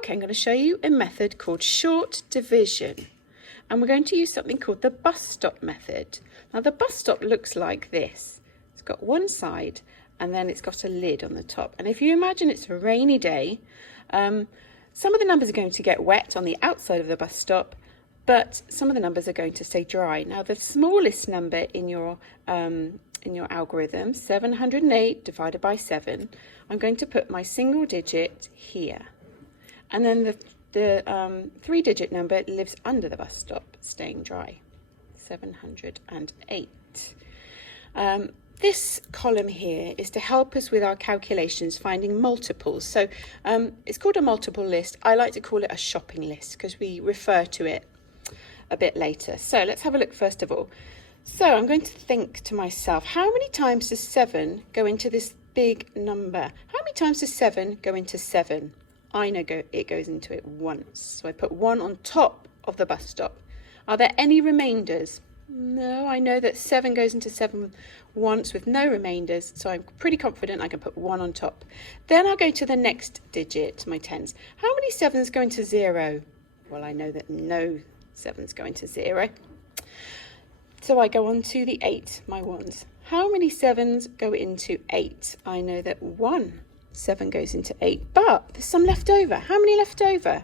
Okay, I'm going to show you a method called short division. And we're going to use something called the bus stop method. Now the bus stop looks like this. It's got one side and then it's got a lid on the top. And if you imagine it's a rainy day, some of the numbers are going to get wet on the outside of the bus stop, but some of the numbers are going to stay dry. Now the smallest number in your algorithm, 708 divided by 7, I'm going to put my single digit here. And then the 3-digit number lives under the bus stop, staying dry, 708. This column here is to help us with our calculations, finding multiples. So it's called a multiple list. I like to call it a shopping list because we refer to it a bit later. So let's have a look first of all. So I'm going to think to myself, how many times does 7 go into this big number? How many times does 7 go into 7? I know it goes into it once. So I put 1 on top of the bus stop. Are there any remainders? No, I know that 7 goes into 7 once with no remainders, so I'm pretty confident I can put 1 on top. Then I'll go to the next digit, my tens. How many 7s go into 0? Well, I know that no 7s go into 0. So I go on to the 8, my ones. How many 7s go into 8? I know that 1 7 goes into 8, but there's some left over. How many left over?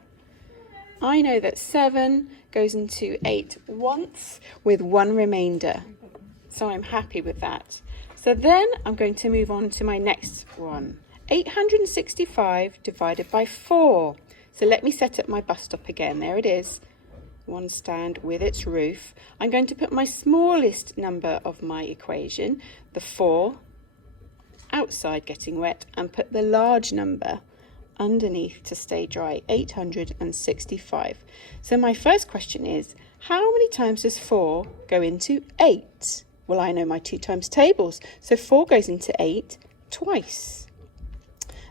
I know that 7 goes into 8 once with 1 remainder. So I'm happy with that. So then I'm going to move on to my next one. 865 divided by 4. So let me set up my bus stop again. There it is. One stand with its roof. I'm going to put my smallest number of my equation, the 4, outside getting wet, and put the large number underneath to stay dry, 865. So my first question is, how many times does 4 go into 8? Well, I know my 2 times tables, so 4 goes into 8 twice.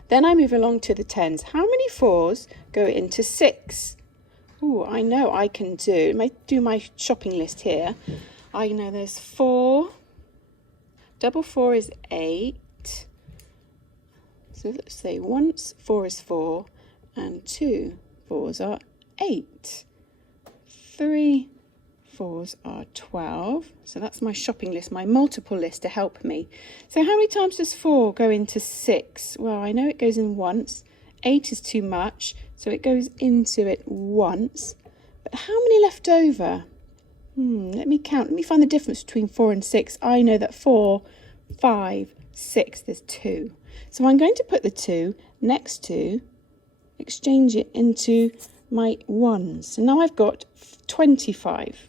Then I move along to the tens. How many 4s go into 6? Oh, I know I can do my shopping list here. I know there's 4. Double 4 is 8. So let's say once 4 is 4 and 2 4s are 8. 3 4s are 12. So that's my shopping list, my multiple list to help me. So how many times does 4 go into 6? Well, I know it goes in once. 8 is too much, so it goes into it once. But how many left over? Let me count. Let me find the difference between 4 and 6. I know that 4, 5, 6, there's 2. So I'm going to put the 2 next to, exchange it into my 1s. So now I've got 25.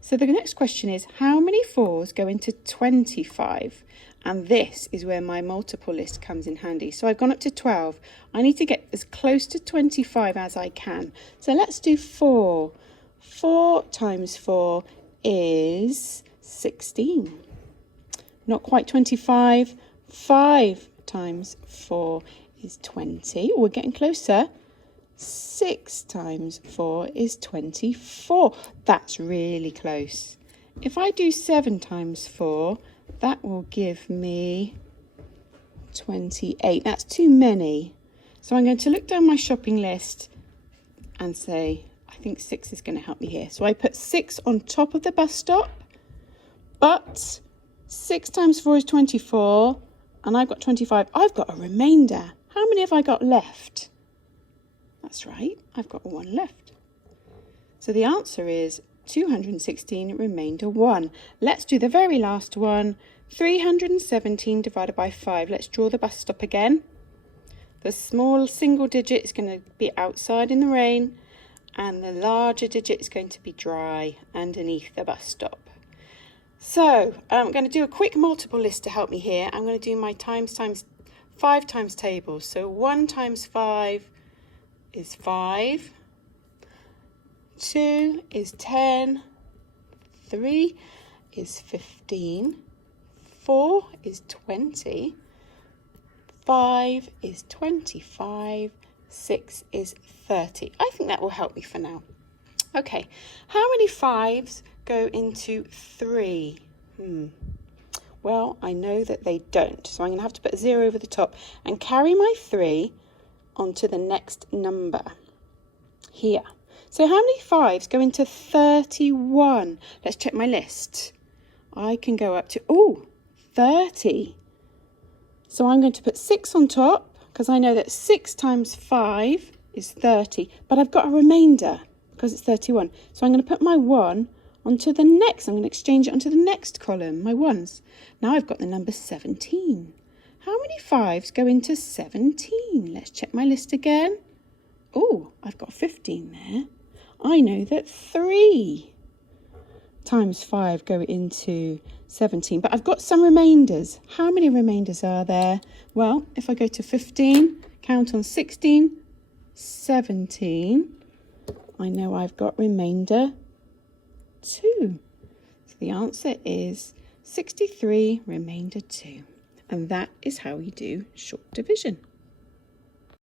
So the next question is, how many 4s go into 25? And this is where my multiple list comes in handy. So I've gone up to 12. I need to get as close to 25 as I can. So let's do 4. 4 times 4 is 16. Not quite 25. 5 times 4 is 20. We're getting closer. 6 times 4 is 24. That's really close. If I do 7 times 4, that will give me 28. That's too many. So I'm going to look down my shopping list and say, I think 6 is going to help me here. So I put 6 on top of the bus stop, but 6 times 4 is 24, and I've got 25. I've got a remainder. How many have I got left? That's right, I've got 1 left. So the answer is 216 remainder 1. Let's do the very last one. 317 divided by 5. Let's draw the bus stop again. The small single digit is going to be outside in the rain, and the larger digit is going to be dry underneath the bus stop. So I'm going to do a quick multiple list to help me here. I'm going to do my times 5 times tables. So 1 times 5 is 5. 2 is 10. 3 is 15. 4 is 20. 5 is 25. 6 is 30. I think that will help me for now. Okay, how many 5s go into 3? Well, I know that they don't, so I'm going to have to put a 0 over the top and carry my 3 onto the next number. here. So how many 5s go into 31? Let's check my list. I can go up to, 30. So I'm going to put 6 on top because I know that 6 times 5 is 30. But I've got a remainder because it's 31. So I'm going to put my 1 onto the next. I'm going to exchange it onto the next column, my 1s. Now I've got the number 17. How many 5s go into 17? Let's check my list again. I've got 15 there. I know that 3 times 5 go into 17, but I've got some remainders. How many remainders are there? Well, if I go to 15, count on 16, 17, I know I've got remainder 2. So the answer is 63, remainder 2. And that is how you do short division.